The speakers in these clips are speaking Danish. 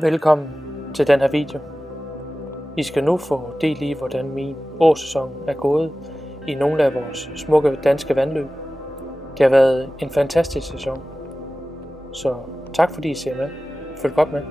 Velkommen til den her video. I skal nu få del i, hvordan min årssæson er gået i nogle af vores smukke danske vandløb. Det har været en fantastisk sæson, så tak fordi I ser med. Følg godt med.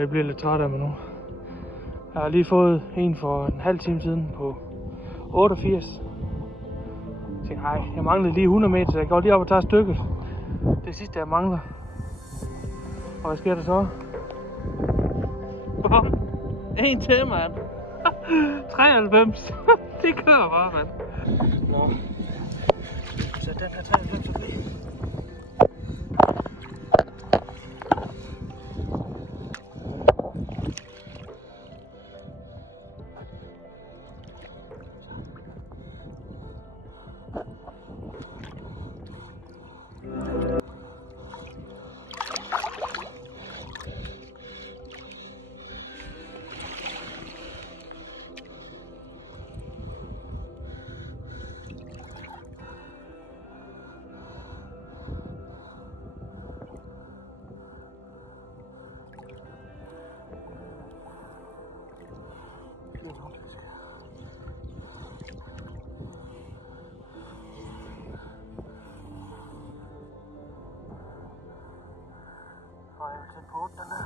Jeg bliver lidt træt af mig nu. Jeg har lige fået en for en halv time siden på 88. Jeg tænkte, jeg mangler lige 100 meter, så jeg går lige op og tager stykket. Det sidste jeg mangler. Og hvad sker der så? Bum! En til, mand! 93! Det kører bare, mand! Nå. Så den her 93 er fri. Og jeg vil tænde på den her.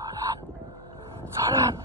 Sådan! Sådan!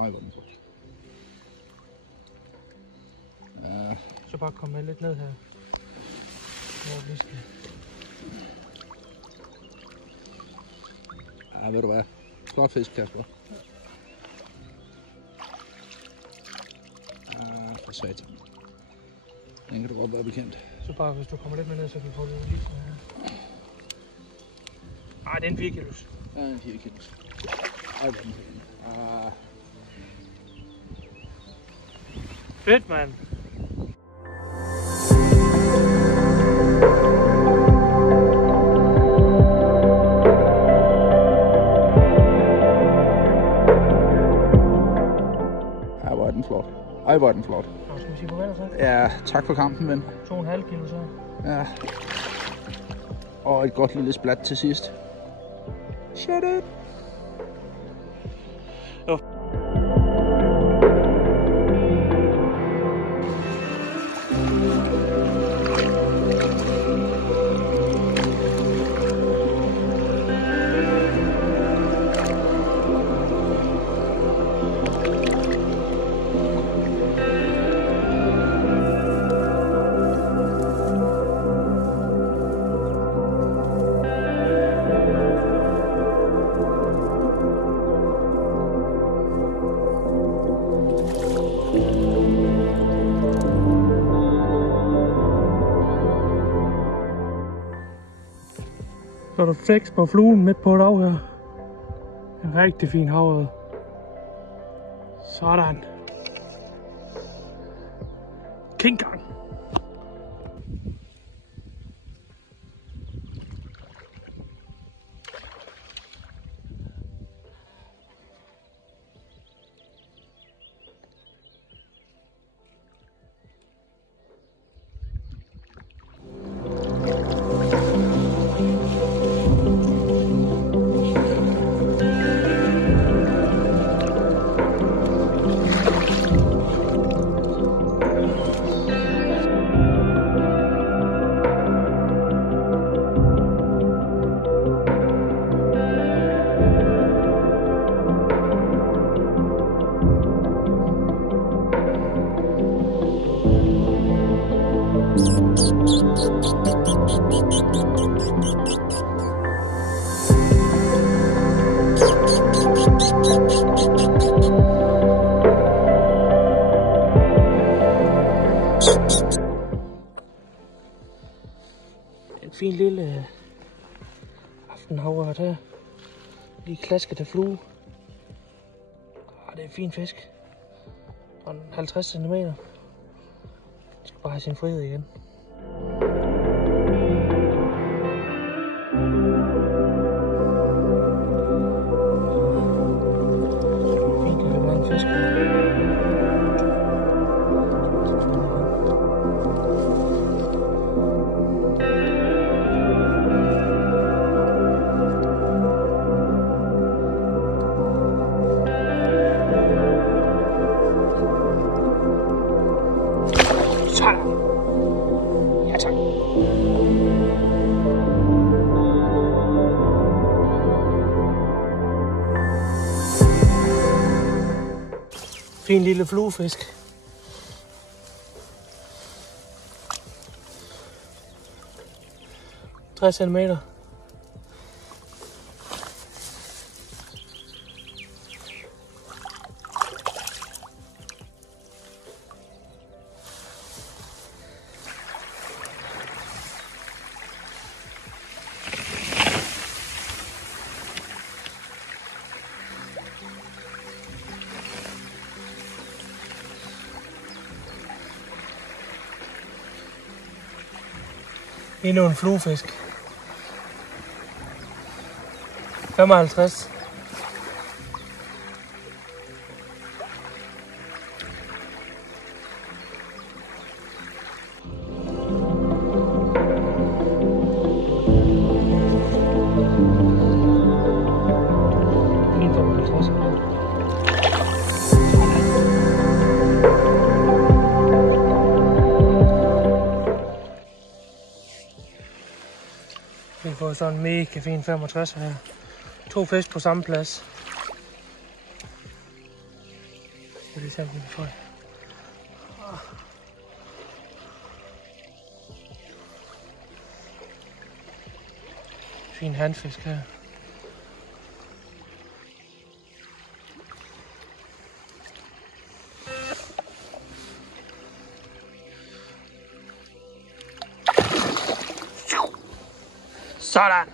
Ej, hvor den så. Ja. Så bare komme lidt ned her. Hvor vi skal. Ja, ved du hvad? Flot fisk, Kasper. Ja, for satan. Den kan du godt være bekendt. Så bare hvis du kommer lidt mere ned, så kan vi få lidt lige sådan her. Ej, det er en 4 kilos. Ja, en 4 kilos. Ej, hvor den så. Fedt, mand. Ja, hvor er den flot. Ej, hvor er den flot. Nå, skal vi sige farvel så? Ja, tak for kampen, ven. 2,5 kilo så. Ja. Og et godt lille splat til sidst. Shut it. Jo. Så er der 6 på fluen midt på et afhør. En rigtig fin havørred. Sådan. King Kong. En fin lille aftenhavret her. Lige klasket af flue. Det er en fin fisk. Og 50 cm. Skal bare have sin frihed igen. Fin lille lang fisk. Sådan. Ja, tak. Fin lille fluefisk. – 60 cm. Endnu en fluefisk. 55. Vi får sådan en mega fin 65 her. 2 fisk på samme plads. Det er simpelthen for. Fin handfisk her. Sådan!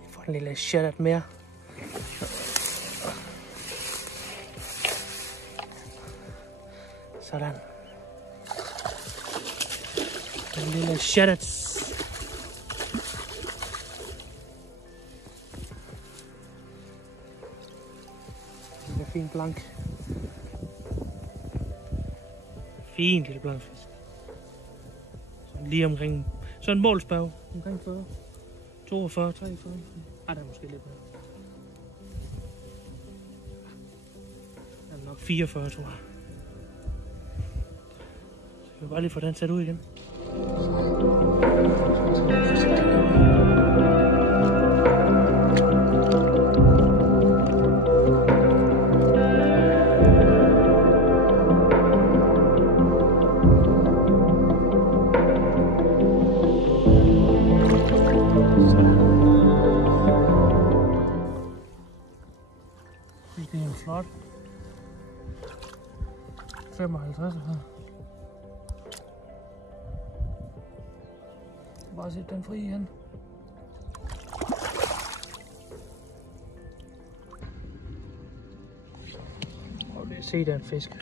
Vi får en lille shot mere. Sådan. En lille shaddets. Den er fin blank. Fin lille blank fisk. Sådan lige omkring, sådan en målsbørg. Omkring 40. 42, 43. Ej, der er måske lidt mere. Der er nok 44, tror jeg. Jeg vil bare lige få den sat ud igen. Det er en flot 55 her. Bare sæt den fri igen. Og det se den fisk. –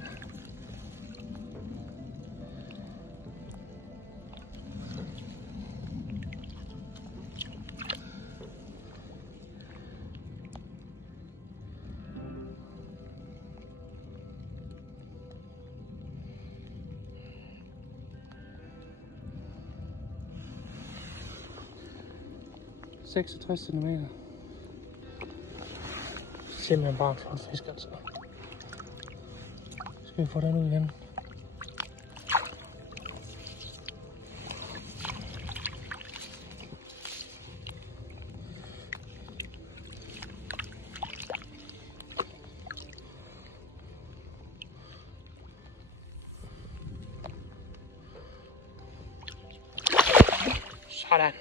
66 cm. Simpelthen bare en flot fisk, altså. Skal vi få den ud igen? Sådan.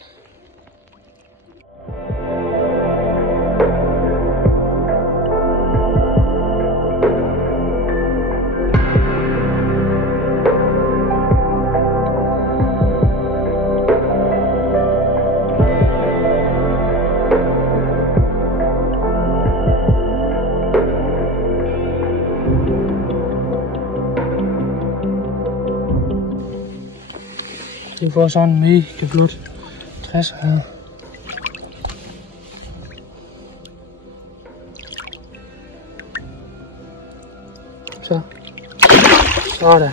Vi får sådan en mega flot 60 her. Så. Sådan.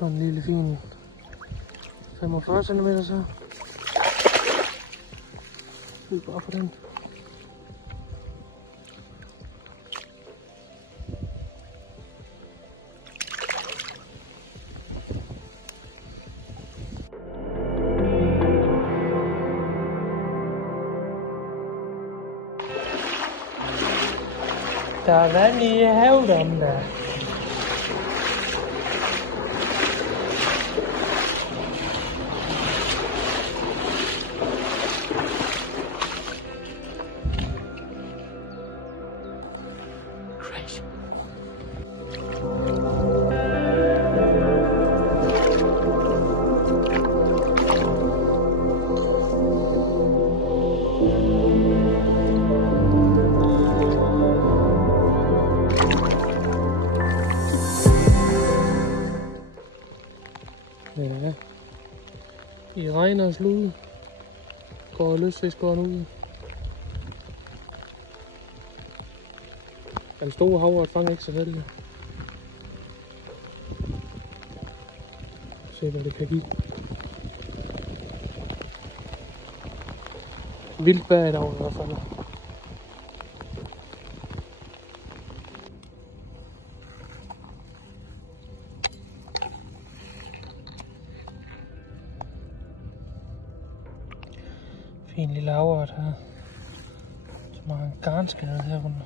En lille fin 45 cm så. Vi bare for den. Der er vand i havdammen der. Crazy. Ja, i regn og slud går lystfiskeren ud. Den store havret fanger ikke så heldig. Se hvad det kan give. Vildt bag derovre i hvert fald. Fin lille havret her, som har en garnskade her rundt.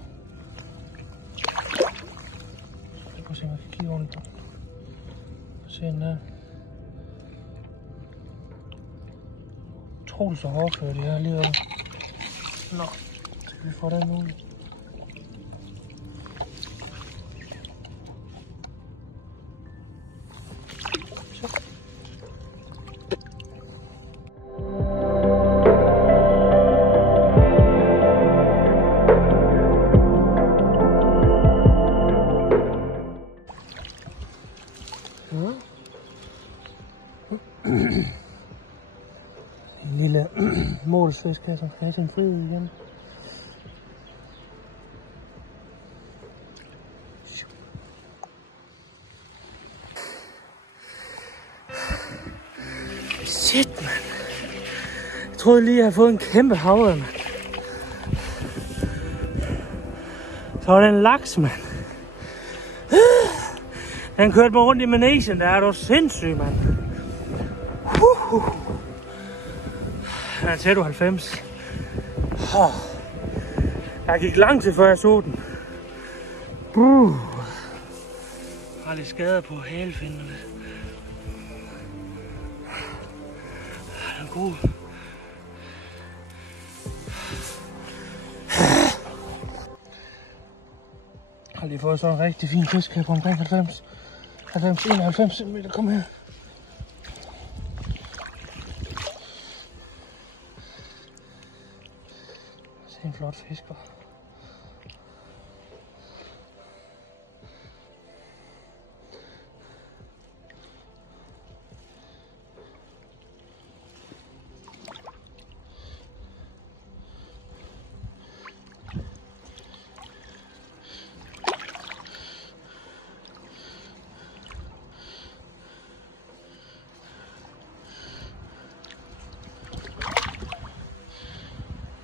Jeg kan se, om jeg kan kigge ordentligt på den. Se den der. Utroligt så hårdfør de her lige oppe. Nå, så vi får den ud. En lille målsfisk her, som skal have sin frihed igen. Shit, mand. Jeg troede lige, jeg havde fået en kæmpe havre, mand. Så var det en laks, mand. Den kørte mig rundt i manesien, der er du sindssyg, mand. Den er tæt 90. Jeg gik lang tid før jeg så den. Jeg har lidt skader på hælfinderne. Den er god. Jeg har lige fået sådan en rigtig fin fisk her på omkring 91 cm. Kom her. Se en flot fisk.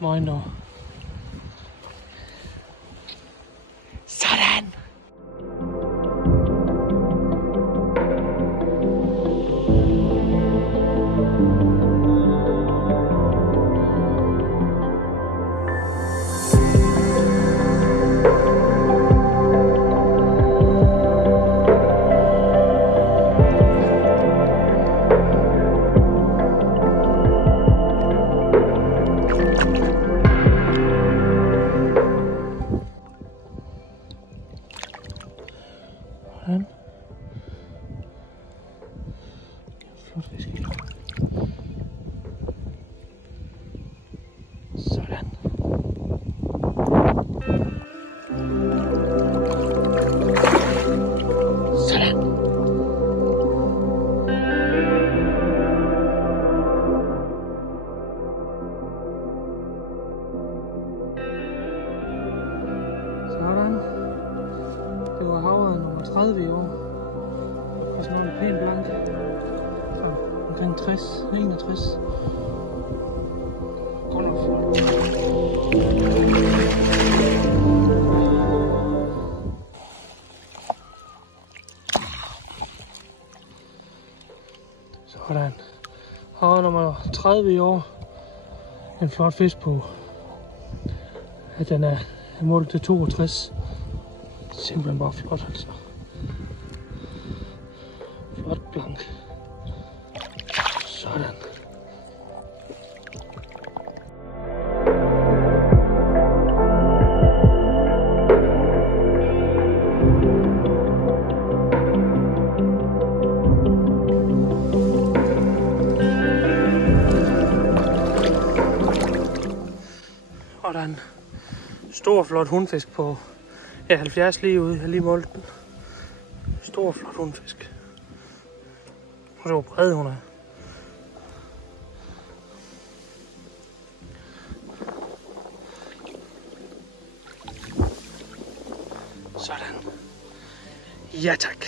Moin då. Sådan! Sådan. Flot fisk. Sådan. Sådan. Sådan. Det var havret nummer 30 i år. Og sådan noget pænt blank. Omkring 60, 61. Godt nok flot. Sådan. Havret nummer 30 i år. En flot fisk på. At den er målt til 62. Simpelthen bare flot, altså. Flot blank. Sådan. Og der er en stor, flot hundfisk på 70 lige ude. Jeg har lige målt den. Stor, flot hundfisk. Og så hvor bred hun er. Sådan. Ja tak.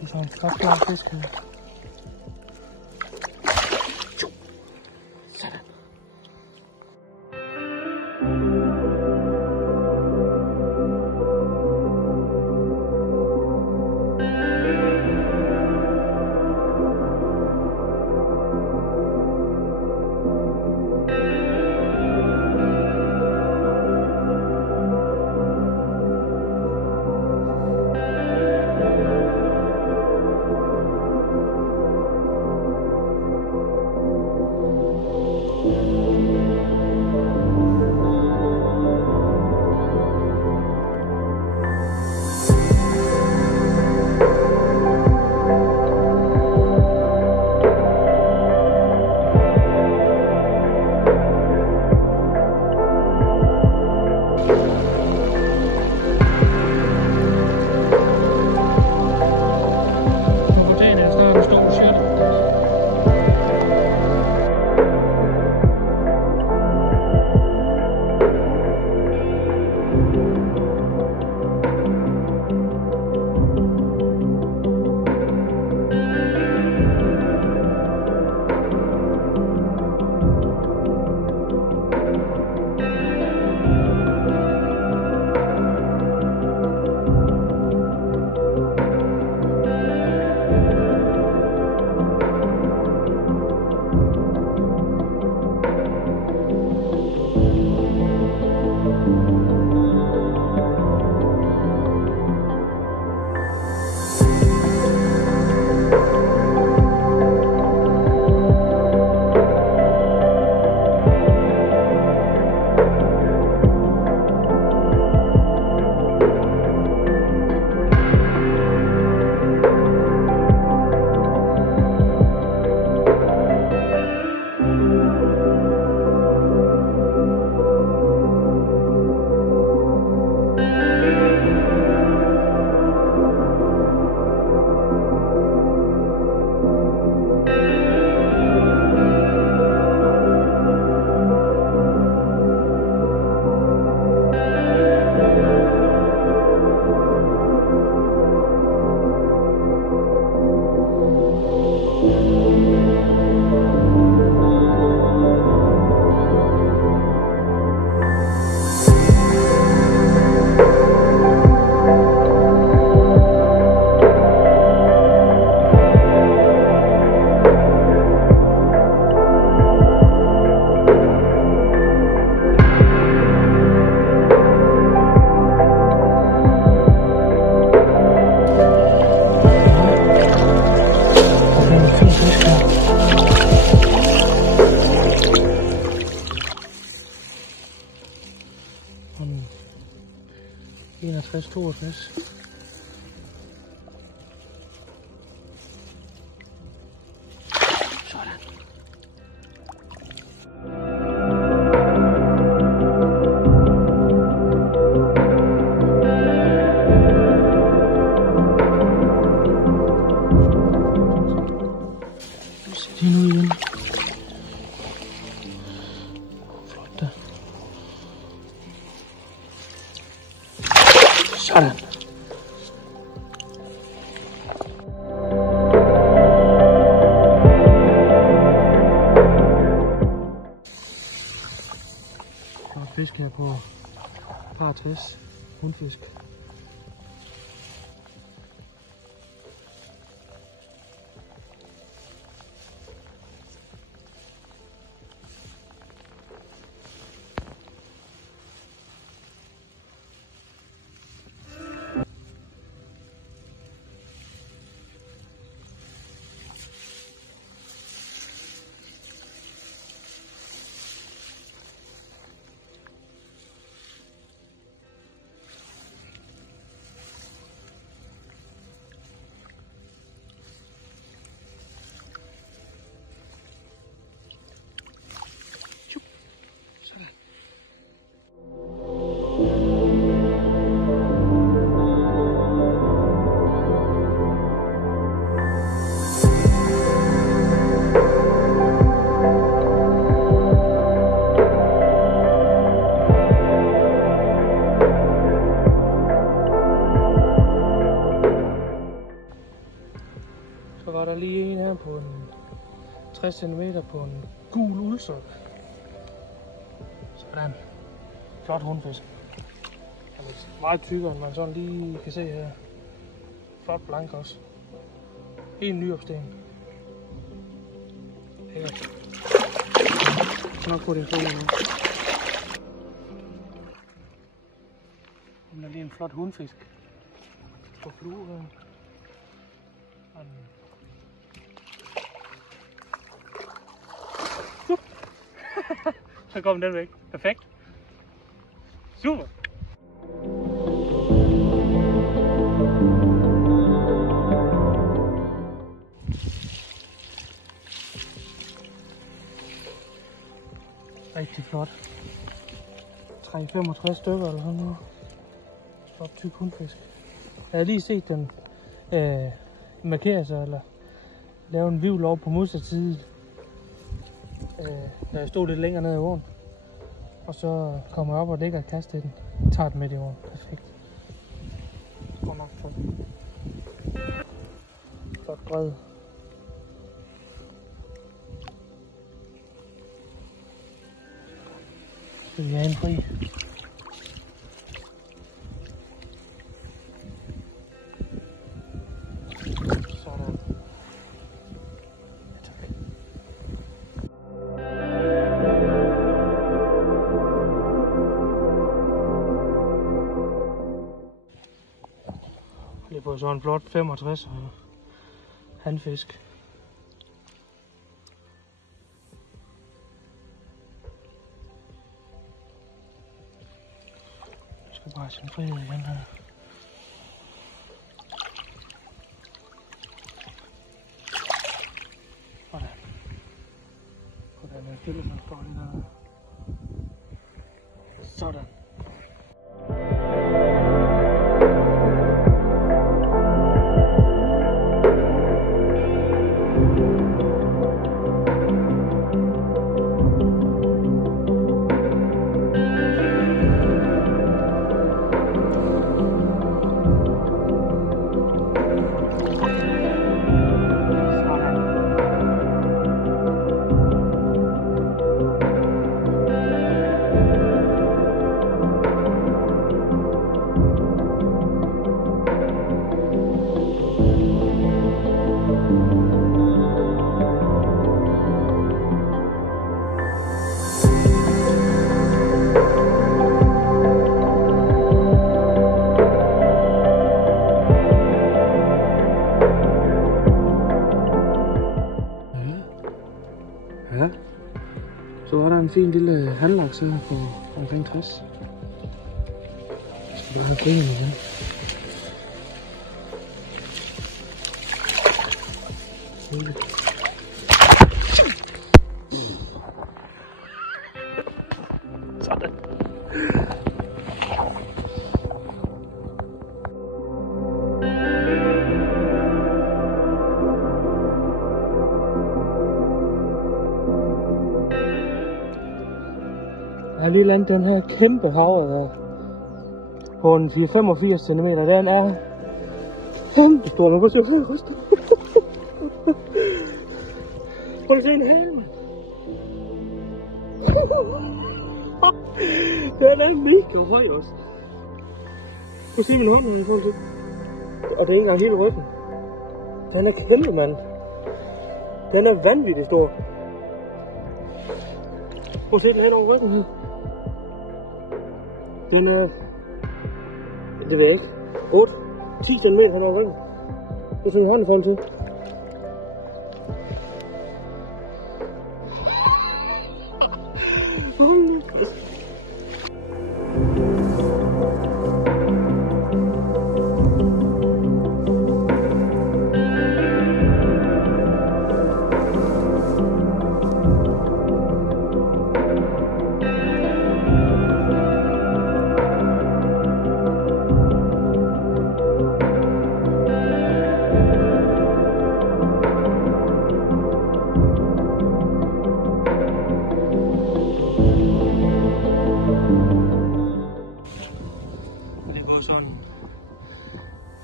Det er sådan en flot klar fisk her. Sådan. om 61-62. Sådan. Se lige nu igen. Flot da. Sådan. på par 60 hundfisk. Så var der lige en her på en 60 cm på en gul uldsok. Sådan. Flot hundfisk. Meget tykkere, end man sådan lige kan se her. Flot blank også. En ny opstilling. Lækkert. Så nok på det flot nu. Den er lige en flot hundfisk. På flue her. Så kom den væk. Perfekt. Super. Rigtig flot. 3-65 stykker eller sådan noget. Flot tyk hundfisk. Jeg havde lige set den markere sig eller lave en hvirvel over på modsat side. Da jeg stod lidt længere nede i åen. Og så kommer jeg op og lægger et kast til den. Tager den med i åen. Perfekt. Godt nok flot. Flot bred. Så vi er en fri. Sådan. Ja, tak. Lige på sådan en flot 65 handfisk. Jeg skal bare sin frihed igen her. Sådan. Hvordan er stille, så står det der. Sådan. Ja, så var der en fin lille handlaks her på omkring 60. Jeg skal bare have friheden igen. Sådan. Jeg har lige landet den her kæmpe havre her på en 4-85 cm. Den er kæmpe stor. Man kan se, hvor den ryster. Prøv at se en hale, mand. Den er mega høj også. Prøv at se min hånd her i forhold til. Og det er ikke engang hele ryggen. Den er kæmpe, mand. Den er vanvittigt stor. Prøv at se den her over ryggen her. Den er... Det ved jeg ikke. 8-10 cm hen over ryggen. Det er sådan en hånd i forhold til.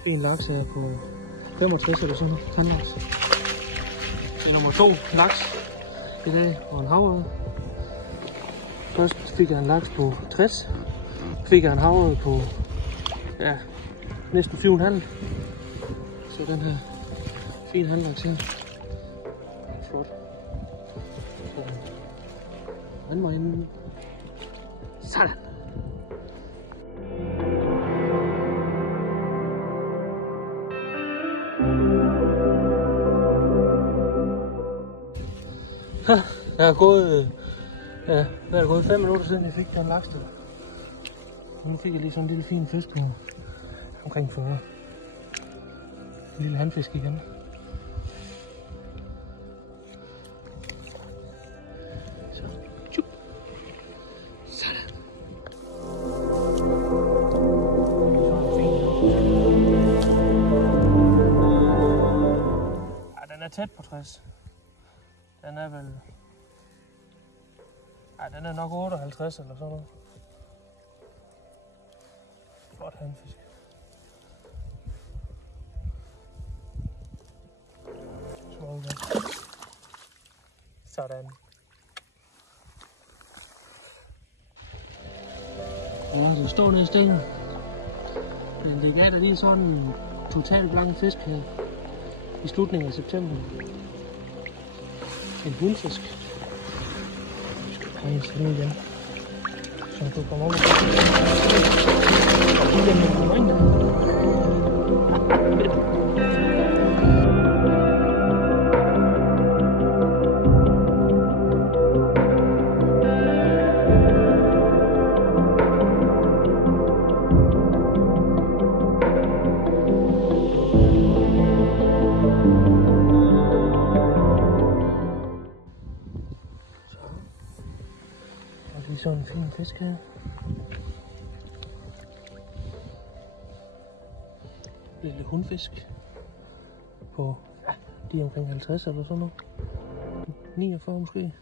En laks her på 65 eller sådan noget. Tandlaks. Det er nummer 2 laks i dag og en havørred. Først fik jeg en laks på 60. Fik jeg en havørred på næsten 4,5. Så den her fine handlaks her. Flot. Den var inde. Sådan. Jeg har gået, hvad er det gået 5 minutter siden jeg fik den laks der. Og nu fik jeg lige sådan en lille fin fisk på omkring 40. En lille handfisk igen. Så, tjup. Sådan. Ja, den er tæt på 60. Den er vel... Ej, den er nok 58 eller sådan noget. Flot handfisk. Sådan. Ja, det står nede i stenen. Men det gav da lige sådan en totalt blank fisk her. I slutningen af september. En hundfisk. Vi skal have en sådan igen. Så du kommer over. Og kigge med den ring. Lige sådan en fin fisk her. Lille hundfisk. På, ja, de er omkring 50 eller sådan noget. 49 måske.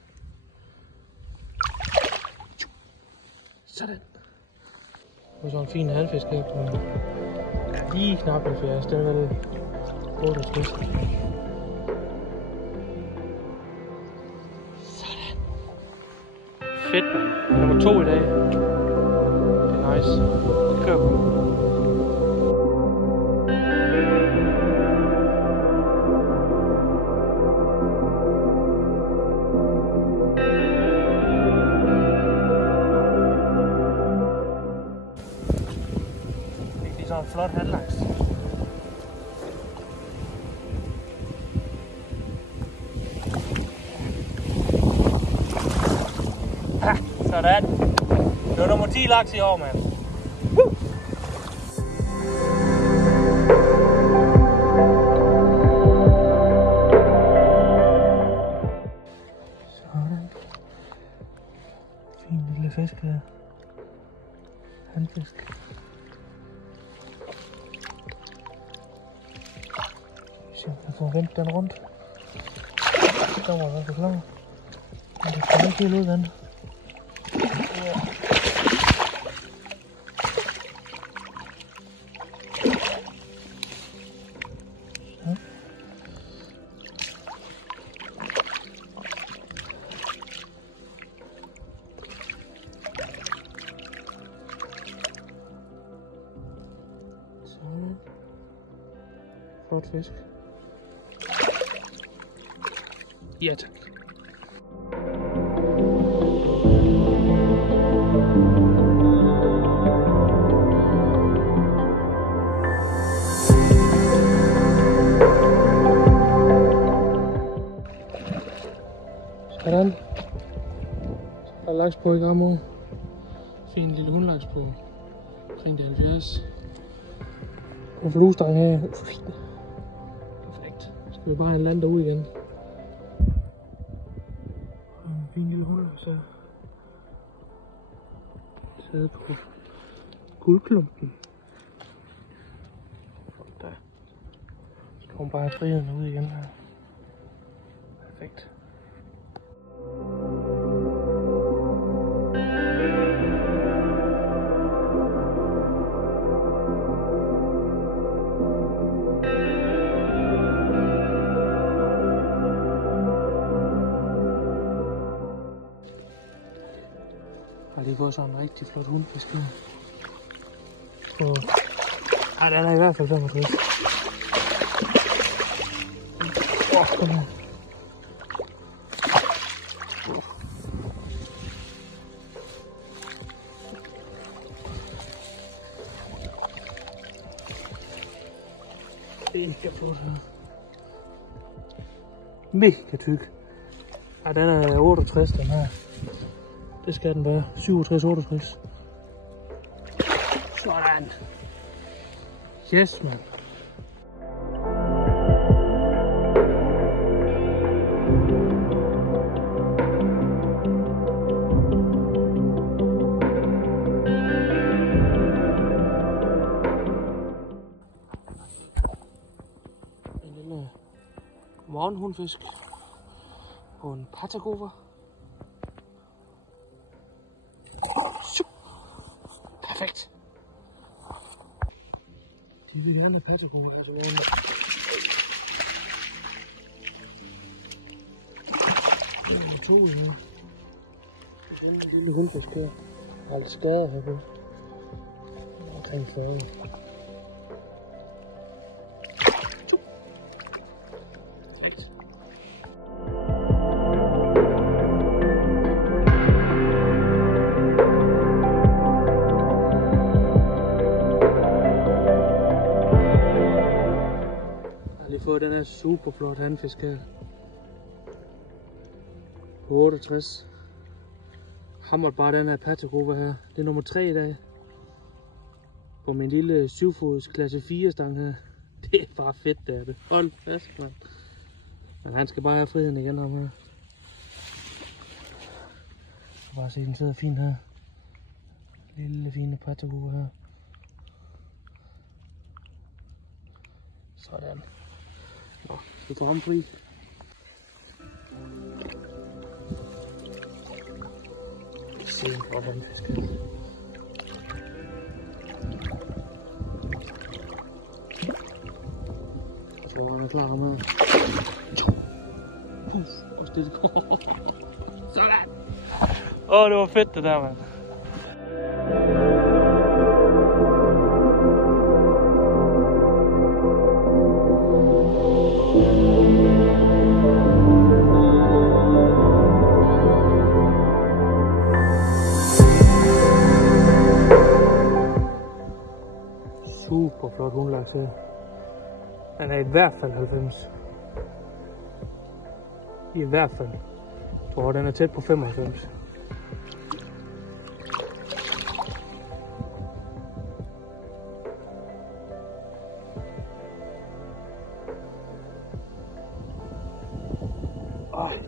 Sådan. Og så en fin halvfisk her på, ja, lige knap 70. Den er vel 68. Fedt, man. Nummer 2 i dag. Det er nice. Kør på. Det er sådan en flot handlaks. Sådan. Det var nummer 10 laks i år, mand. Sådan. Fin lille fisk her. Handfisk. Så jeg får vendt den rundt. Så kommer der for klar. Men det kommer ikke helt ud af den. Flot fisk. Ja, tak. Sådan. Så er der laks på i Grammo. Fin lille hundlaks på omkring de 70. En fluestang her. Perfekt. Så skal vi bare lande derude igen. Og en fin lille hundlaks her. Taget på guldklumpen. Der. Så kommer bare friheden ud igen her. Perfekt. Jeg har lige fået sådan en rigtig flot hundfisk her. Ej, den er i hvert fald 65. Kom her. Mega flot her. Mega tyk. Ej, den er 68, den her. Det skal den være. 67-68. Sådan. Yes, man. En lille morgenhundfisk på en Patagova. Perfekt. De vil gerne have Patagova her til morgen. Der er to her. En lille hundfisk her. Der er lidt skader her på. Omkring 40. Perfekt. Fået den her super flot handfisk her på 68. Hammert bare den her Patagova her. Det er nummer 3 i dag på min lille 7-fods klasse 4 stang her. Det er bare fedt, det er det. Hold fast, mand. Men han skal bare have friheden igen om her. Bare se, den sidder fint her. Lille fine Patagova her. Sådan. Nå, så får ham fri. Se en flot handfisk her. Jeg tror, han er klar med. Og stille går. Sådan. Det var fedt det der, mand. Super flot hundlaks her. Den er i hvert fald 90. I hvert fald. Jeg tror, den er tæt på 95.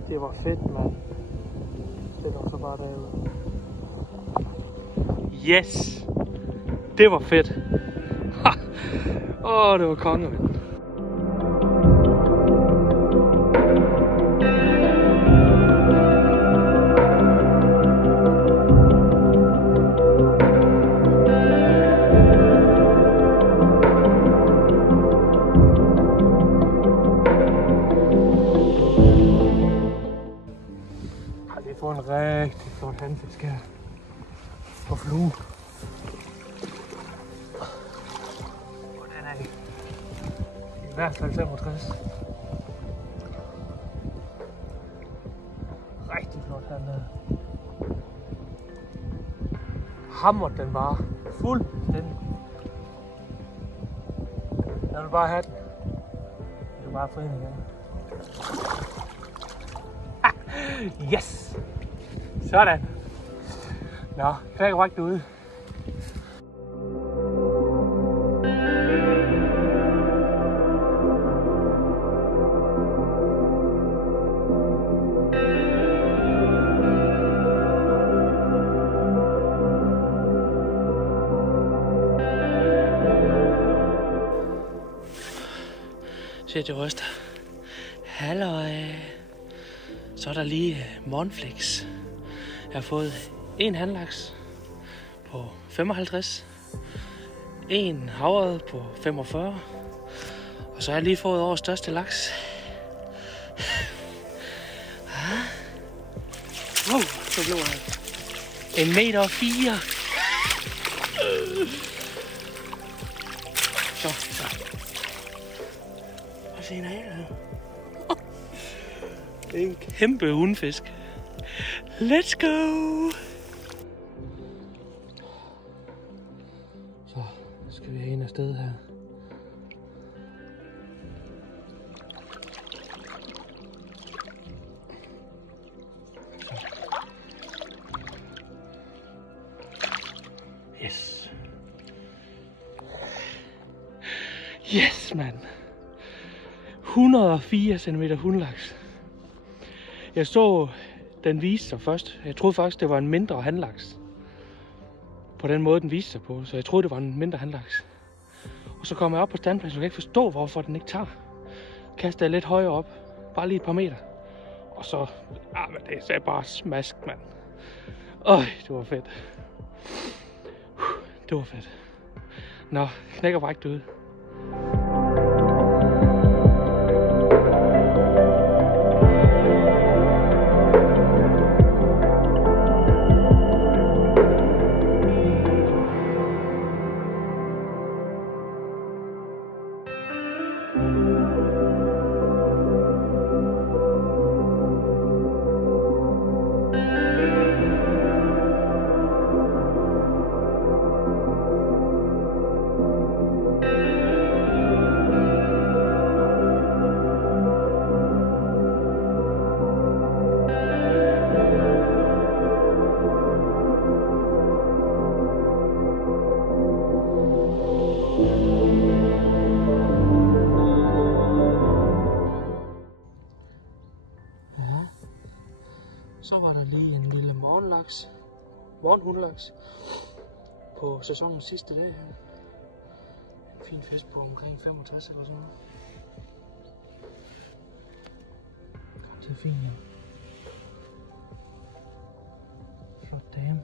Det var fedt, mand. Det var så bare derude. Yes! Det var fedt. Det var konge, mand. Jeg får en rigtig flot handfisk her på fluen. Og den er dejligt. I hvert fald 65. Rigtig flot hernede. Hammer den bare. Fuldstændig. Jeg vil bare have den. Jeg vil bare få ind igen. Yes! Sådan. Nå, knækker bare ikke derude. Se, det ryster. Halløj. Så er der lige morgenflex. Jeg har fået en hanlaks på 55. En havret på 45. Og så har jeg lige fået årets største laks. Wow, så blev jeg 1,4 meter. Så. Og se en her. Det er en kæmpe hundfisk. Let's go! Så skal vi have en afsted her. Yes. Yes, mand. 104 cm hundlaks. Jeg så, den viste sig først. Jeg troede faktisk, det var en mindre hanlaks. På den måde, den viste sig på. Så jeg troede, det var en mindre hanlaks. Og så kom jeg op på standpladsen, så jeg kan ikke forstå, hvorfor den ikke tager. Kaster jeg lidt højere op. Bare lige et par meter. Og så, men det sagde bare smask, mand. Det var fedt. Det var fedt. Nå, knækker bare ikke derude. Så var der lige en lille morgenhundlaks på sæsonens sidste dag her. En fin fisk på omkring 65 eller sådan noget. Det er fint. Flot dame.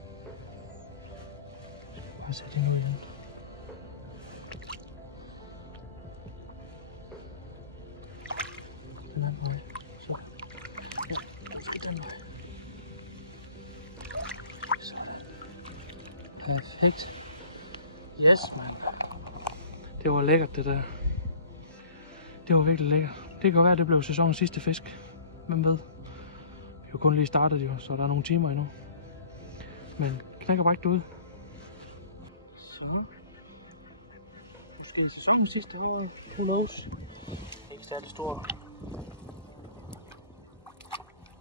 Bare sæt hende ud igen. Den anden vej. Så. Ja, den vej. Perfekt. Yes, man. Det var lækkert, det der. Det var virkelig lækkert. Det kan være, at det blev sæsonens sidste fisk. Hvem ved? Vi har jo kun lige startet jo, så der er nogle timer endnu. Men knækker bare ikke ud. Så. Måske sæsonens sidste år. Who knows? Ikke særlig stor.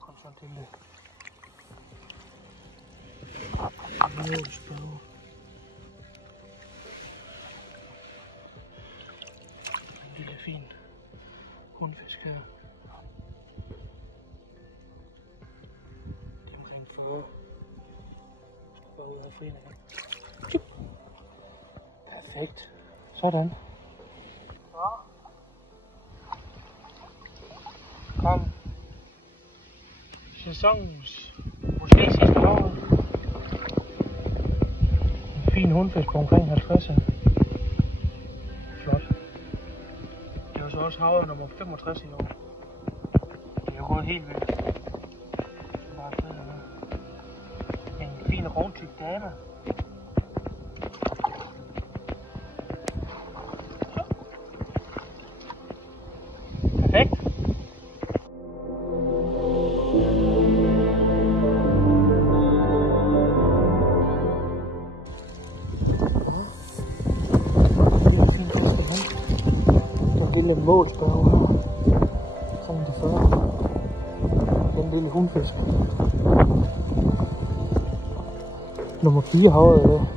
Kom sådan til det. Nålsbog. En lille fin hundfisk her. Det er omkring 40. Skal bare ud af fri igen. Perfekt. Sådan. Så. Kom. Sæsonens måske sidste år. Fin hundfisk på omkring 50. Flot. Det var så også havre nummer 65 i år. Det er gået helt vildt. Det er bare fedt her. En fin rovtyk dame. en målsbørge her. Sådan det før. Den lille hundfisk. Nummer 4 havet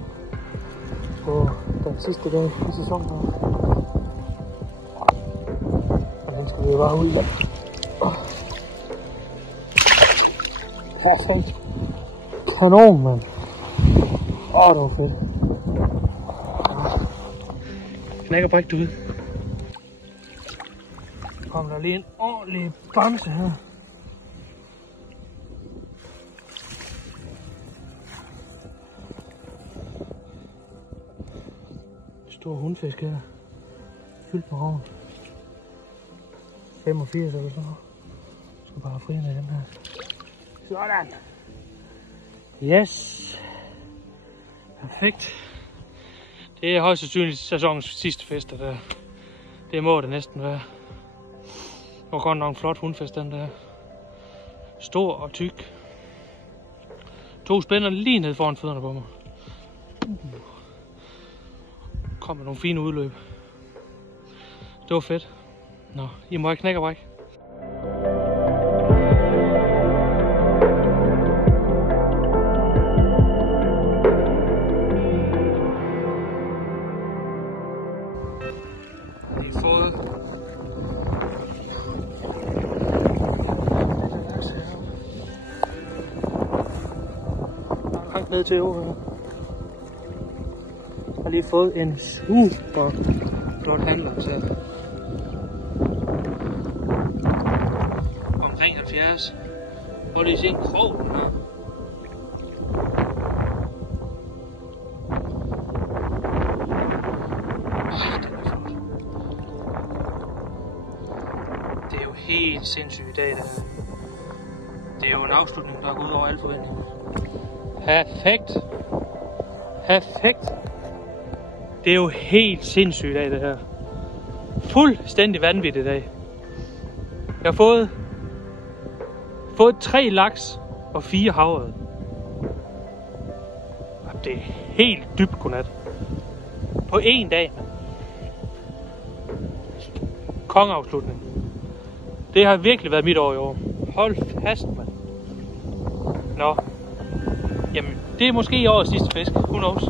på den sidste dag i sæsonen her. Og den skal vi bare ud igen. Perfekt. Kanon, mand. Det var fedt. Knækker bare ikke ud. Kom der lige en ordentlig bamse her. Stor hundfisk her. Fyldt med rovn. 85 eller sådan noget. Skal bare fri med dem her. Sådan. Yes. Perfekt. Det er højst sandsynligt sæsonens sidste fisk, der. Det må det næsten være. Det var godt nok en flot hundfisk, den der. Stor og tyk. 2 spænder lige ned foran fødderne på mig. Kom med nogle fine udløb. Det var fedt. Nå, I må ikke knække og brække. Ned til over. Jeg har lige fået en super flot handlers her. Omkring 70. Prøv lige at se en krog her. Den er flot. Det er jo helt sindssygt i dag, det her. Det er jo en afslutning, der er gået over alle forventninger. Perfekt. Perfekt. Det er jo helt sindssygt i dag, det her. Fuldstændig vanvittigt i dag. Jeg har fået 3 laks og 4 havørred. Det er helt dybt godnat. På én dag. Kongeafslutning. Det har virkelig været mit år i år. Hold fast, mand. Nå. Jamen, det er måske årets sidste fisk. Who knows?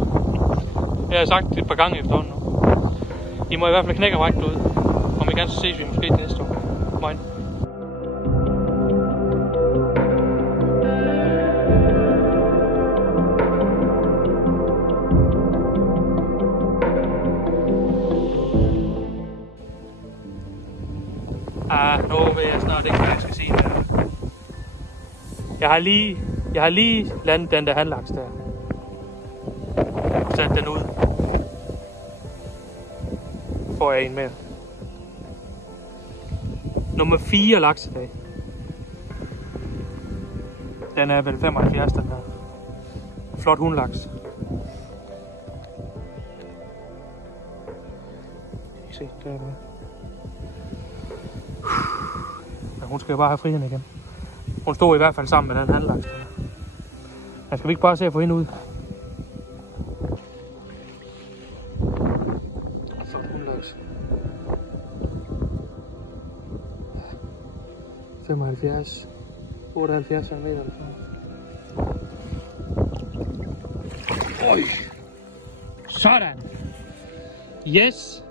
Jeg har sagt det et par gange efterhånden nu. I må i hvert fald knække og brække ud. Om ikke andet så ses vi måske til næste år. Moin. Nu ved jeg snart ikke, hvad jeg skal sige der. Jeg har lige landet den der handlaks der. Sat den ud. Får jeg en mere. Nummer 4 laks i dag. Den er vel 75, den her. Flot hundlaks. Se, der er det. Ja, hun skal jo bare have friheden igen. Hun stod i hvert fald sammen med den handlaks der. Men skal vi ikke bare se at få hende ud? Flot hundlaks. 75. 78 cm eller sådan. Øj. Sådan. Yes.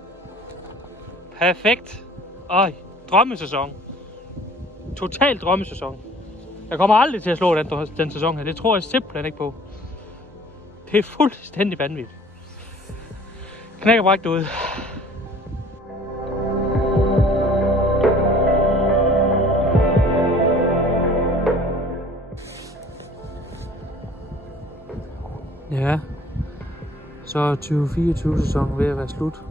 Perfekt. Øj. Drømmesæson. Total drømmesæson. Jeg kommer aldrig til at slå den sæson her. Det tror jeg simpelthen ikke på. Det er fuldstændig vanvittigt. Knæk og bræk ud. Ja. Så er 2024 sæsonen ved at være slut.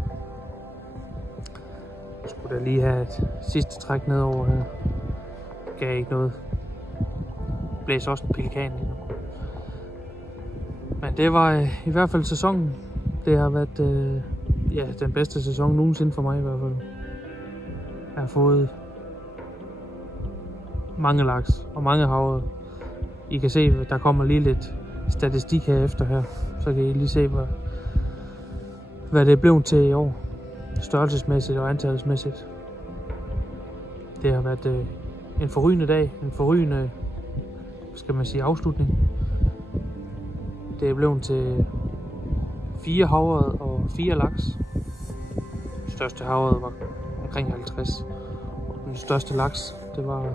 Jeg skulle da lige have et sidste træk nedover her. Det gav ikke noget. Blæser også en pelikan lige nu. Men det var i hvert fald sæsonen. Det har været den bedste sæson nogensinde for mig i hvert fald. Jeg har fået mange laks og mange havre. I kan se, der kommer lige lidt statistik herefter her. Så kan I lige se, hvad det er blevet til i år. Størrelsesmæssigt og antalsmæssigt. Det har været en forrygende dag, en forrygende, skal man sige, afslutning. Det er blevet til 4 havørred og 4 laks. Den største havørred var omkring 50, og den største laks, det var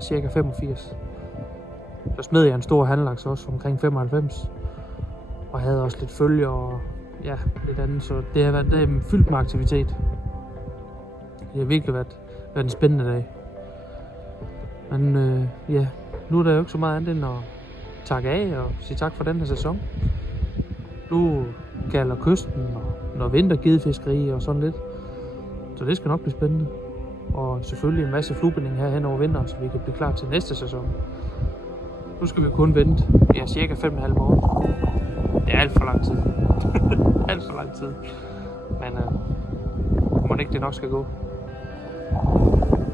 cirka 85. Så smed jeg en stor hanlaks også omkring 95, og havde også lidt følge og lidt andet, så det har været fyldt med aktivitet. Det har virkelig været en spændende dag. Men nu er der jo ikke så meget andet end at takke af og sige tak for den her sæson. Nu kalder kysten og noget vintergidefiskeri og sådan lidt. Så det skal nok blive spændende. Og selvfølgelig en masse fluebinding her hen over vinteren, så vi kan blive klar til næste sæson. Nu skal vi kun vente cirka 5,5 måneder. Det er alt for lang tid. Alt for lang tid. Men må ikke det nok skal gå.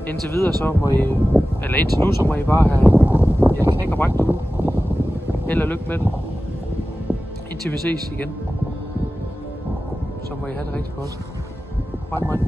Indtil videre så må I, eller indtil nu så må I bare have knæk og bræk derude. Held og lykke med det. Indtil vi ses igen, så må I have det rigtig godt. Hej.